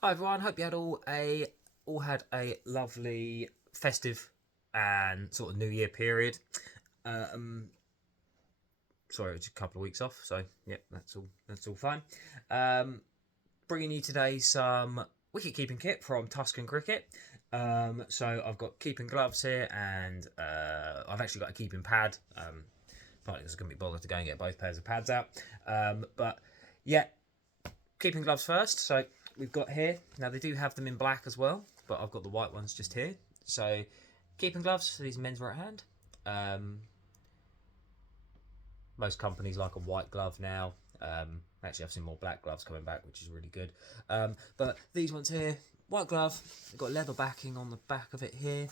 Hi everyone, hope you had all had a lovely festive and sort of New Year period. Um, Sorry, it was a couple of weeks off, so yep, that's all fine. Um, Bringing you today some wicket keeping kit from Tuskan Cricket. So I've got keeping gloves here, and I've actually got a keeping pad. Partly because I couldn't be bothered to go and get both pairs of pads out. But yeah, keeping gloves first. So we've got here, now they do have them in black as well, but I've got the white ones just here. So keeping gloves for these men's right hand. Um, Most companies like a white glove now. Actually, I've seen more black gloves coming back, which is really good. But these ones here, white glove, they've got leather backing on the back of it here.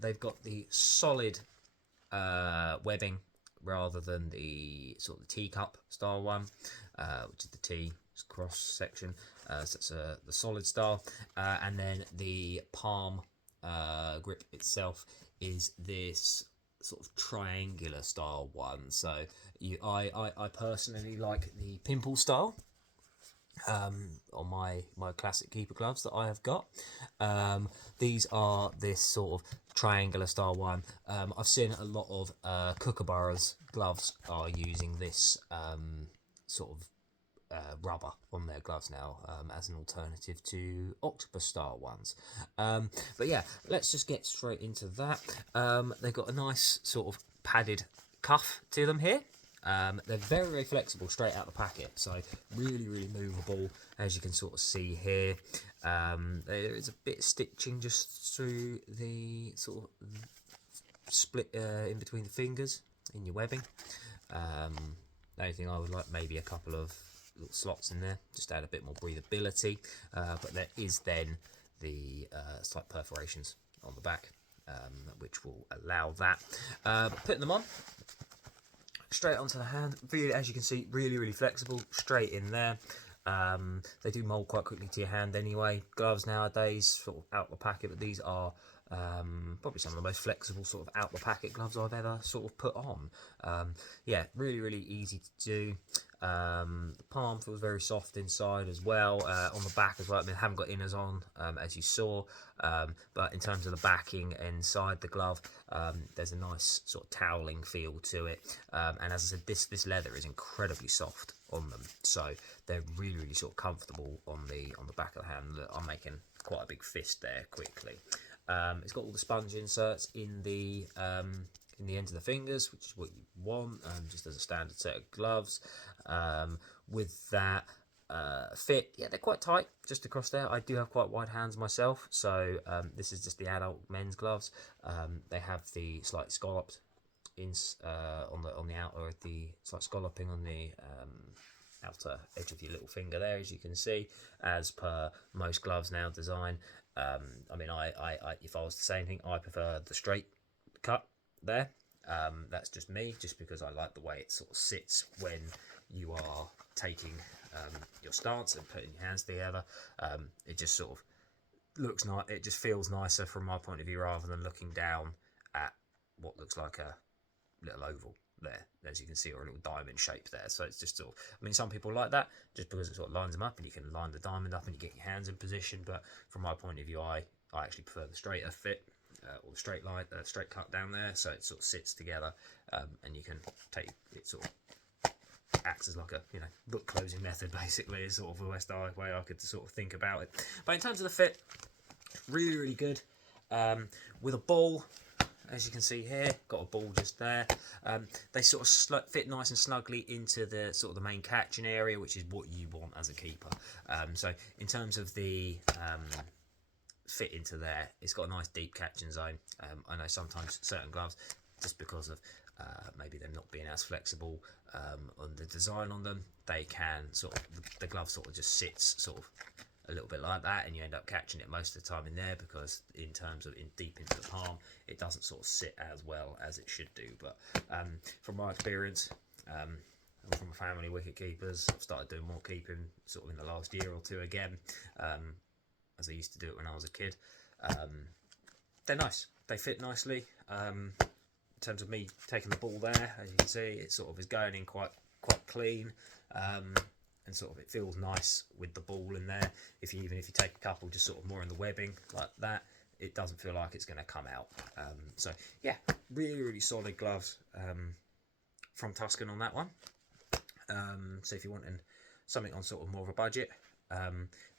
They've got the solid webbing rather than the sort of teacup style one, which is the T cross section. So it's the solid style, and then the palm grip itself is this sort of triangular style one. So I personally like the pimple style on my classic keeper gloves that I have got. These are this sort of triangular style one. I've seen a lot of Kookaburras gloves are using this sort of rubber on their gloves now as an alternative to octopus style ones. But yeah, let's just get straight into that. They've got a nice sort of padded cuff to them here. They're very flexible straight out the packet, so really movable, as you can sort of see here. There is a bit of stitching just through the sort of split in between the fingers in your webbing. The only thing I would like, maybe a couple of little slots in there, just to add a bit more breathability. But there is then the slight perforations on the back, which will allow that. Putting them on, straight onto the hand. Really, as you can see, really flexible, straight in there. They do mould quite quickly to your hand anyway. Gloves nowadays, sort of out the packet, but these are probably some of the most flexible sort of out the packet gloves I've ever sort of put on. Yeah, really easy to do. The palm feels very soft inside as well, on the back as well. I mean, I haven't got inners on, as you saw, but in terms of the backing inside the glove, there's a nice sort of toweling feel to it. And as I said, this leather is incredibly soft on them, so they're really sort of comfortable on the back of the hand. Look, I'm making quite a big fist there quickly. It's got all the sponge inserts in the ends of the fingers, which is what you want, just as a standard set of gloves. With that fit, yeah, they're quite tight just across there. I do have quite wide hands myself, so this is just the adult men's gloves. They have the slight scalloped on the outer, the slight scalloping on the outer edge of your little finger there, as you can see, as per most gloves now design. I mean, I if I was to say anything, I prefer the straight cut there. That's just me, just because I like the way it sort of sits when you are taking your stance and putting your hands together. It just sort of looks nice. It just feels nicer from my point of view, rather than looking down at what looks like a little oval there, as you can see, or a little diamond shape there. So it's just sort of, I mean, some people like that just because it sort of lines them up, and you can line the diamond up and you get your hands in position. But from my point of view, I actually prefer the straighter fit, or the straight line, straight cut down there, so it sort of sits together, and you can take it, sort of acts as like a, you know, book closing method basically, is sort of the best way I could sort of think about it. But in terms of the fit, really good. With a ball, as you can see here, got a ball just there. They sort of fit nice and snugly into the sort of the main catching area, which is what you want as a keeper. So in terms of the fit into there, it's got a nice deep catching zone. I know sometimes certain gloves, just because of maybe them not being as flexible on the design on them, they can sort of, the glove sort of just sits sort of a little bit like that, and you end up catching it most of the time in there, because in terms of deep into the palm, it doesn't sort of sit as well as it should do. But from my experience, I'm from a family of wicket keepers. I've started doing more keeping sort of in the last year or two again, as I used to do it when I was a kid. They're nice. They fit nicely. In terms of me taking the ball there, as you can see, it sort of is going in quite clean. and sort of it feels nice with the ball in there. Even if you take a couple just sort of more in the webbing like that, it doesn't feel like it's going to come out. So yeah, really solid gloves from Tuscan on that one. So if you're wanting something on sort of more of a budget,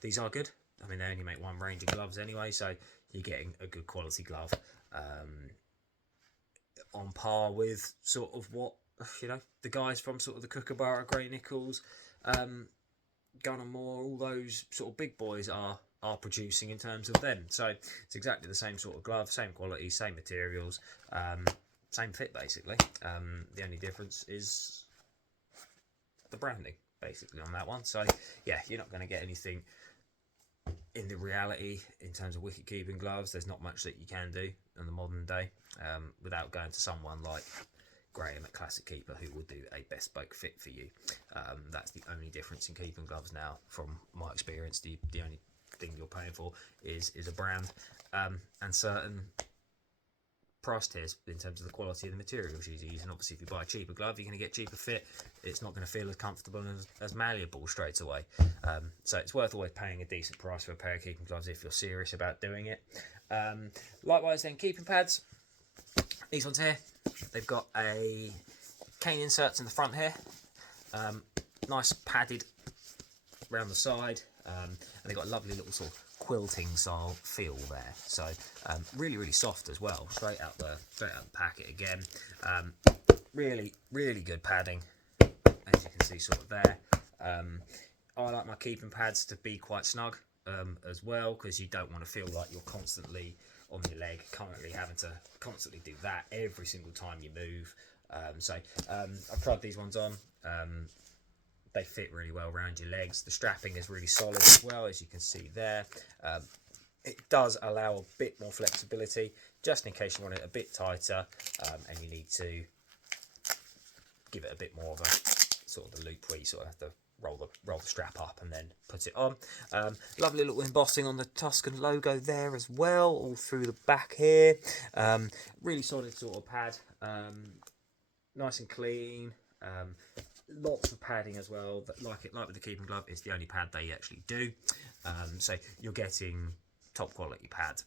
these are good. I mean, they only make one range of gloves anyway, so you're getting a good quality glove, on par with sort of what, you know, the guys from sort of the Kookaburra, Great Nichols, Gunnermore, all those sort of big boys are producing in terms of them. So it's exactly the same sort of glove, same quality, same materials, same fit basically. The only difference is the branding basically on that one. So yeah, you're not going to get anything in the reality in terms of wicket keeping gloves. There's not much that you can do in the modern day without going to someone like Graham at Classic Keeper, who will do a bespoke fit for you. That's the only difference in keeping gloves now, from my experience. The only thing you're paying for is a brand and certain price tiers in terms of the quality of the materials you use. And obviously if you buy a cheaper glove, you're going to get cheaper fit. It's not going to feel as comfortable and as malleable straight away. So it's worth always paying a decent price for a pair of keeping gloves if you're serious about doing it. Likewise then, keeping pads. These ones here, they've got a cane inserts in the front here, nice padded around the side, and they've got a lovely little sort of quilting style feel there. So really soft as well, straight out the packet again. Really good padding, as you can see sort of there. I like my keeping pads to be quite snug as well, because you don't want to feel like you're constantly on your leg, currently having to constantly do that every single time you move. I've tried these ones on. They fit really well around your legs. The strapping is really solid as well, as you can see there. It does allow a bit more flexibility, just in case you want it a bit tighter and you need to give it a bit more of a sort of the loop where you sort of have to roll the strap up and then put it on. Lovely little embossing on the Tuscan logo there as well, all through the back here. Really solid sort of pad, nice and clean. Lots of padding as well, but like with the keeping glove, it's the only pad they actually do. So you're getting top quality pad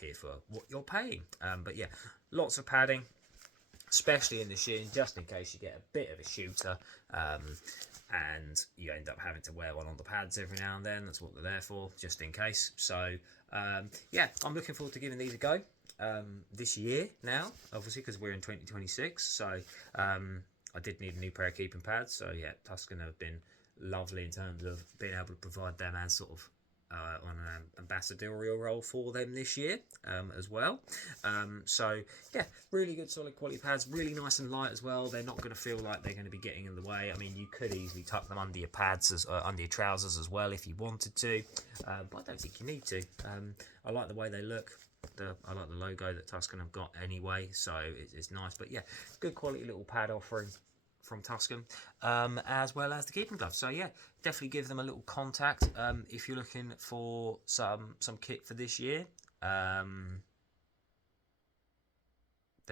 here for what you're paying. But yeah, lots of padding, especially in the shin, just in case you get a bit of a shooter and you end up having to wear one on the pads every now and then. That's what they're there for, just in case. So yeah, I'm looking forward to giving these a go this year now, obviously, because we're in 2026. So I did need a new pair of keeping pads. So yeah, Tuscan have been lovely in terms of being able to provide them as sort of on an ambassadorial role for them this year as well. So yeah, really good solid quality pads, really nice and light as well. They're not going to feel like they're going to be getting in the way. I mean, you could easily tuck them under your pads, under your trousers as well if you wanted to, but I don't think you need to. I like the way they look. I like the logo that Tuscan have got anyway, so it's nice. But yeah, good quality little pad offering from Tuscan, as well as the keeping gloves. So yeah, definitely give them a little contact if you're looking for some kit for this year. They're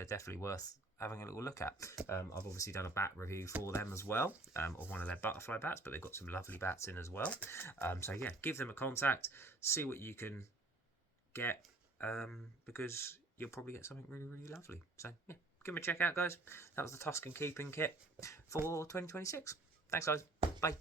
definitely worth having a little look at. I've obviously done a bat review for them as well, of one of their butterfly bats, but they've got some lovely bats in as well. So yeah, give them a contact, see what you can get, because you'll probably get something really lovely. So yeah, give them a check out, guys. That was the Tuscan keeping kit for 2026. Thanks, guys. Bye.